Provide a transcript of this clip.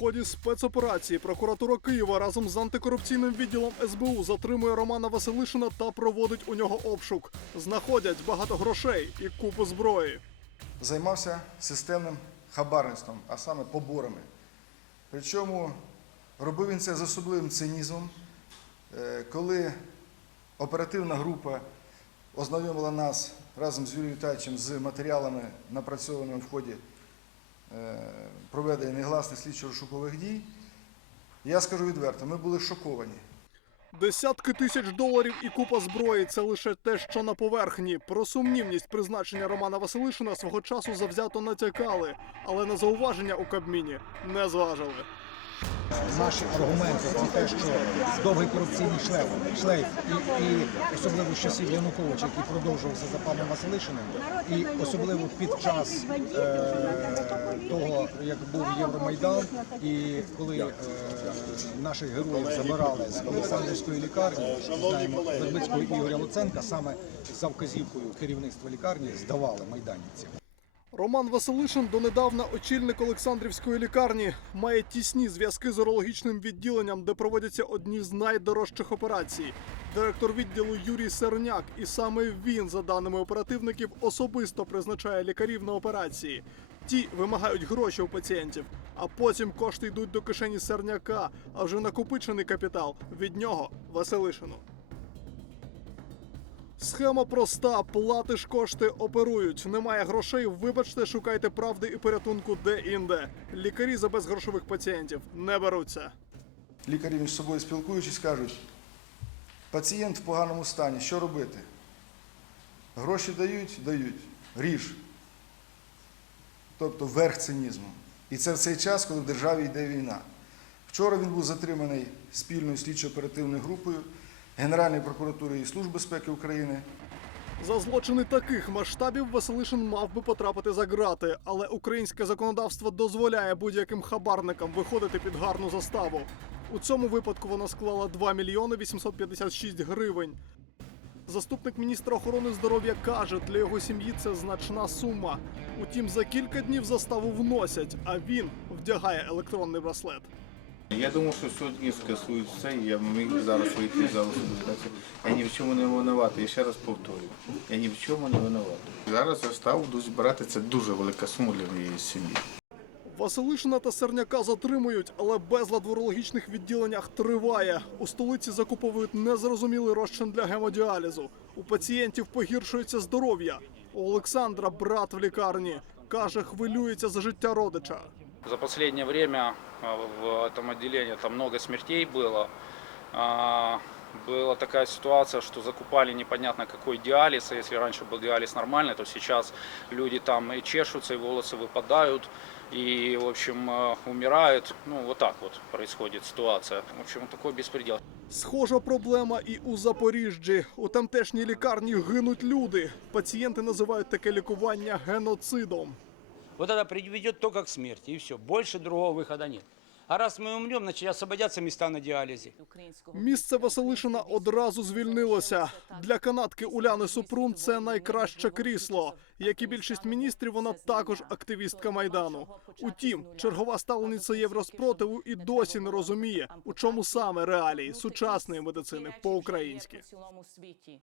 ході спецоперації прокуратура Києва разом з антикорупційним відділом СБУ затримує Романа Василишина та проводить у нього обшук. Знаходять багато грошей і купу зброї. займався системним хабарництвом, а саме поборами. Причому робив він це з особливим цинізмом, Е, коли оперативна група ознайомила нас разом з Юрієм Віталійовичем з матеріалами, напрацьованими в ході проведення негласних слідчо-розшукових дій, я скажу відверто, ми були шоковані. Десятки тисяч доларів і купа зброї це лише те, що на поверхні. Про сумнівність призначення Романа Василишина свого часу завзято натякали, але на зауваження у Кабміні не зважили. Наші аргументи про те, що довгий корупційний шлейф, шлейф і, і особливо з часів Януковича, який продовжувався за паном Василишиним, і особливо під час е, того, як був Євромайдан, і коли е, наших героїв забирали з Олександрівської лікарні, знаємо Вербицького Ігоря Луценка, саме за вказівкою керівництва лікарні здавали майданівців. Роман Василишин донедавна очільник Олександрівської лікарні має тісні зв'язки з урологічним відділенням, де проводяться одні з найдорожчих операцій. Директор відділу Юрій Серняк, і саме він, за даними оперативників, особисто призначає лікарів на операції. Ті вимагають гроші у пацієнтів, а потім кошти йдуть до кишені Серняка, а вже накопичений капітал від нього Василишину. Схема проста: платиш кошти, оперують. Немає грошей. Вибачте, шукайте правди і порятунку де-інде. Лікарі за безгрошових пацієнтів не беруться. Лікарі між собою спілкуючись, кажуть, пацієнт в поганому стані, що робити? Гроші дають, дають, ріж. Тобто верх цинізму. І це в цей час, коли в державі йде війна. Вчора він був затриманий спільною слідчо-оперативною групою Генеральної прокуратури і Служби безпеки України. За злочини таких масштабів Василишин мав би потрапити за ґрати, але українське законодавство дозволяє будь-яким хабарникам виходити під гарну заставу. У цьому випадку вона склала 2 мільйони 856 гривень. Заступник міністра охорони здоров'я каже, для його сім'ї це значна сума. Утім, за кілька днів заставу вносять, а він вдягає електронний браслет. Я думав, що сьогодні скасують все, і я міг зараз вийти з залу. Я ні в чому не винуватий. Я ще раз повторюю. Я ні в чому не винуватий. Зараз заставу буду збирати, це дуже велика сума для моєї сім'ї. Василишина та Серняка затримують, але безлад в урологічних відділеннях триває. У столиці закуповують незрозумілий розчин для гемодіалізу. У пацієнтів погіршується здоров'я. У Олександра брат в лікарні каже, хвилюється за життя родича. За последнее время а, в этом отделении там много смертей было. А, Была такая ситуация, что закупали непонятно какой диализ. и Если раньше был диализ нормальный, то сейчас люди там и чешутся, и волосы выпадают, и, в общем, э, умирают. Ну, вот так вот происходит ситуация. В общем, такой беспредел. Схожа проблема і у Запоріжжі. У тамтешній лікарні гинуть люди. Пацієнти називають таке лікування геноцидом. Вот это приведет только к смерти, и все. Больше другого выхода нет. А раз мы умрем, значит освободятся места на диализе. Місце Василишина одразу звільнилося. Для канадки Уляни Супрун це найкраще крісло. Як і більшість міністрів, вона також активістка майдану. Утім, чергова ставлениця Євроспротиву і досі не розуміє, у чому саме реалії сучасної медицини по-українськи. в цілому світі.